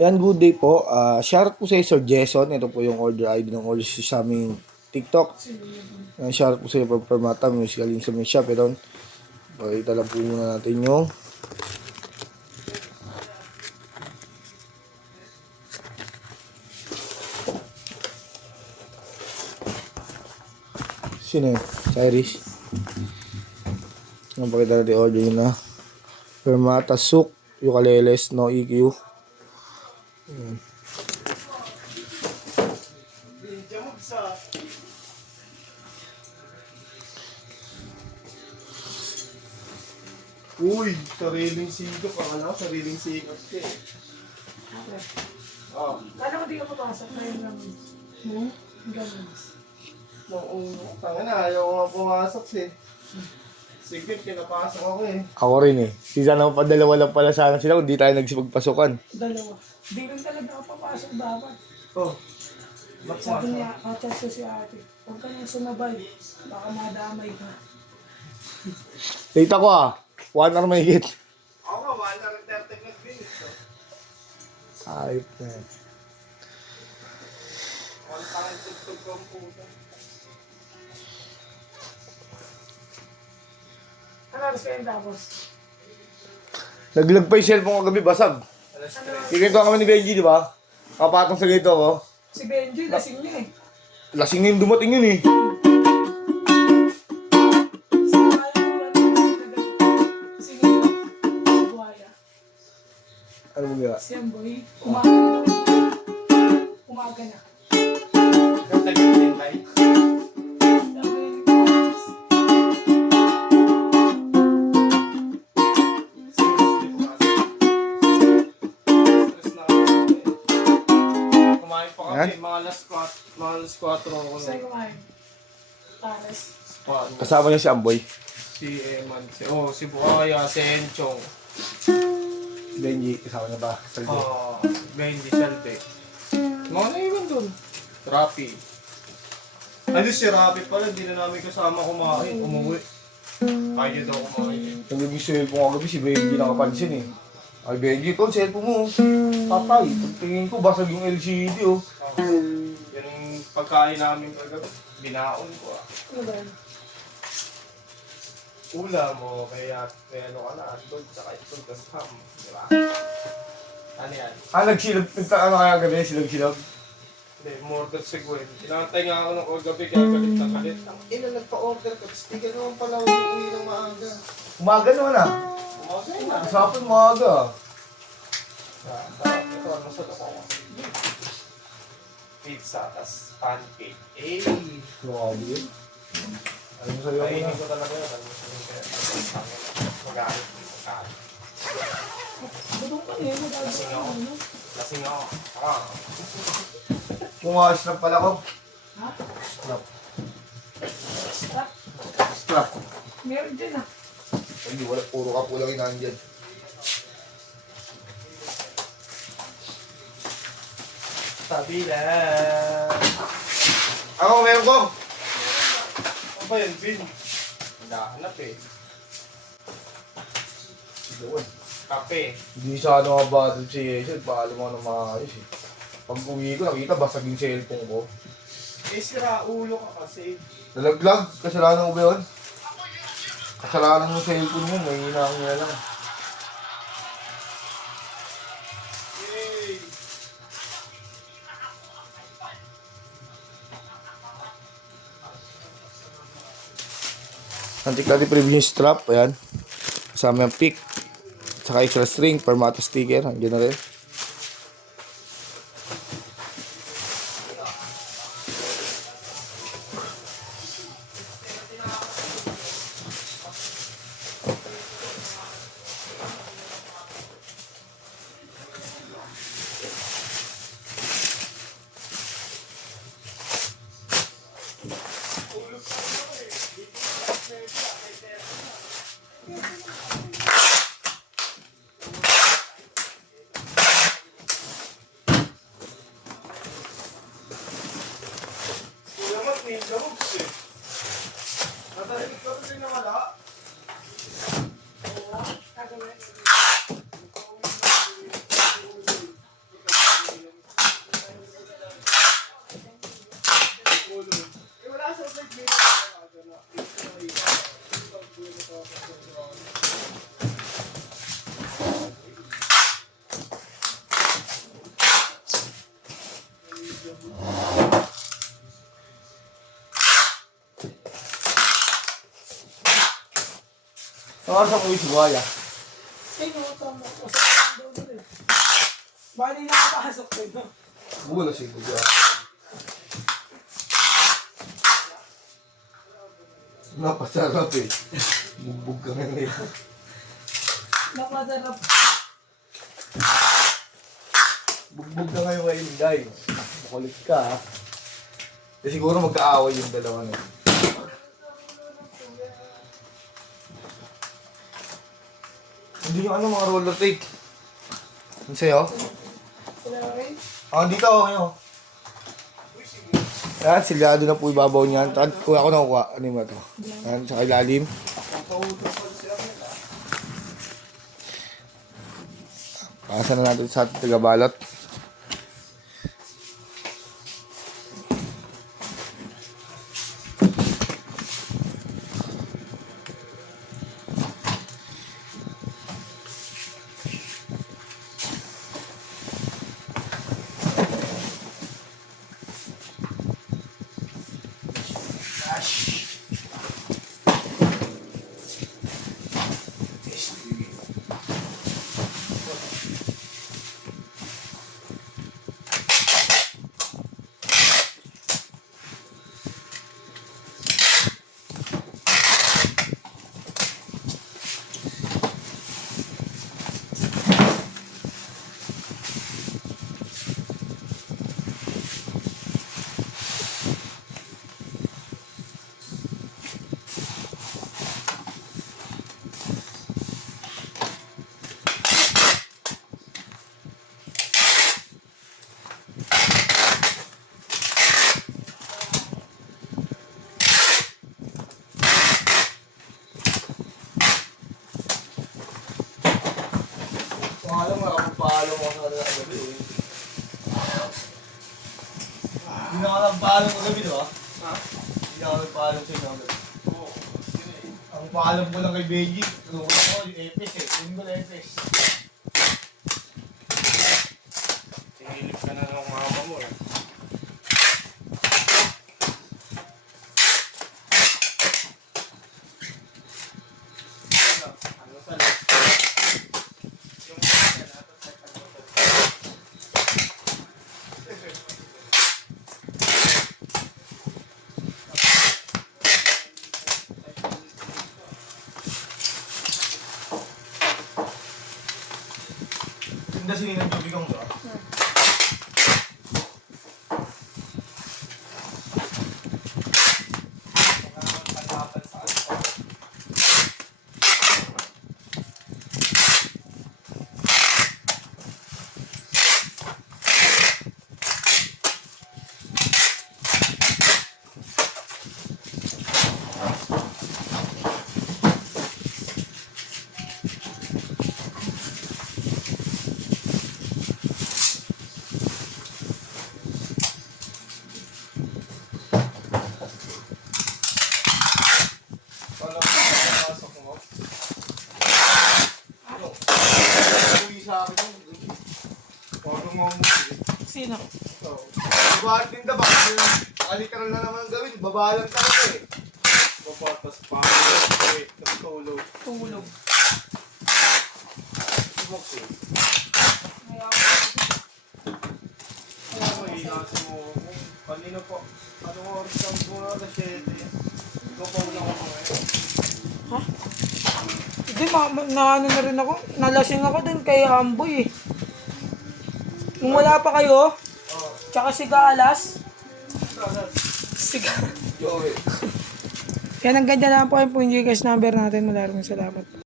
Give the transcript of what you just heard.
Ayan, good day po. Shoutout po sa Sir Jason. Ito po yung order ID ng order sa aming TikTok. Ayan, shoutout po sa iyo from Permata Musical Instrument Shop. Ito, pakita lang po muna natin yung sino yun? Cyrus. Ayan, pakita natin order yun na Permata Souk Ukuleles No EQ. Ayan. Uy, sariling sikap. Akala ko sariling sikap ka eh. Oh. Kala ko di ka papasok na yun lang. Ganun. Tanga na, ayaw ko nga pumasok eh. Sikap, kinapasok ako eh. Ako rin eh. Si sana pa dalawa lang pala sana sila kung di tayo nagsipagpasukan. Dalawa. Di rin talaga ako papasok dapat. Oh. Sabi niya, chat ko si ate. Huwag ka nang sumabay. Baka madamay ka. Data ko 1 hour may hit. Ako nga, 130 minutes. Ayop na yan. One time tugtog ko ang puta. Ano oras kayo tapos? Naglag pa yung cellphone ko gabi, basag. Kikito kami ni Benji, di ba? Kapatong sa gito ko. Si Benji, lasing niya eh. Lasing na yung dumating yun eh. Ano mo gaya? Si Amboy, umaga na. Umaga na. Nagtagin din tayo. Kumain pa kami, mga alas 4 ako. Saan kumain? Pares. Kasama niya si Amboy. Si Eman, si Buaya, si Enchong. Benji, kasama niya ba? Benji, Salve. Mga naiwan dun. Rapi. Ano si Rapi pala, hindi na namin kasama kumain. Umuwi. Kaya daw kumain. Naglag yung cellphone ko gabi, si Benji nakapansin eh. Ay Benji, ito, cellphone mo. Patay. Pagtingin ko, basag yung LCD oh. Yan yung pagkain namin kagabi. Binaon ko Ano ba yan? Ulam mo, kaya ano ka na, andog, tsaka itong ham. Di ba? Ano yan? Nagsilog, ano kaya gabi, silog-silog? Hindi, more than siguro. Tinatay nga ako ng kagabi, kaya galit na galit. Ang ina, nagpa-order ka, tapos di ka naman pala uuwi ng maaga. Umaga naman Umaga na. Usapan umaga. Ito, ano sa ako? Pizza, tas pancake. Grabe. Ano mo sa'yo Kainin na? ko talaga yun. Magalit. Budong ka eh. Lasing ako. Ano? Lasing ako. Kumakas na pala ko. Ha? Strap. Stop. Strap. Meron din ah. Hindi, wala. Puro ka pulang inandyan. Sabi lang. Ako, meron ko. Ano ba yan, Vin? Naghahanap eh. Doon. Kape. Hindi sa ano nga ba si Hazel, paalam mo na maayos eh. Pag uwi ko, nakita basag yung cellphone ko. Eh, sira ulo ka kasi. Nalaglag, kasalanan ko ba yun? Kasalanan ng cellphone yun, may hinahang niya lang. Yay! Antik natin previous strap, ayan. Kasama yung pick. Saka extra string, Permata sticker, andyan na rin. Ang sa uwi si Buhaya. Ay, no, tama. Usapan daw doon eh. Bali nakapasok ko, no? Bulo si Buhaya. Napasarap eh. Bugbog ka ngayon. Napasarap. Bugbog ka ngayon kay Inday. Makulit ka ha. Eh, siguro magkaaway yung dalawa na. Hindi yung ano mga roller tape. Ano sa'yo? Okay? Dito ako ngayon. Yan, silyado na po ibabaw niyan. Kuha ako nakuha. Ano yung ba ito? Yan, sa ilalim. Pasa na natin sa ating tagabalot. Alam mo, nakapagpaalam ako sa kanila kagabi eh. Hindi na ako nagpaalam kagabi, di ba? Ha? Hindi na ako nagpaalam sa inyo kagabi. Ang paalam ko lang kay Benji, tulungan ako yung Epes eh. Single Epes. Sinilip ka na ng mama mo eh. Ano sa Tinda sininang tubig ang ba? Wala ko nakapasok mo. Ano? Uwi sa akin yun. Parang mo Sino? Oo. Babahan din ba? Literal na naman ang gawin. Babahan talaga eh. papatas pa. Eh, natulog. Tulog. Smoke eh. Kaya Kaya ko inasi mo. Kanina po. Anong oras lang po na sa 7? Ikaw pa ulang ako ngayon. Hindi, na ano na rin ako. Nalasing ako dun kay Amboy eh. Nung wala pa kayo, tsaka si Galas. Siga. Yo eh. Yan ang ganda lang po yung Gcash number natin. Maraming salamat.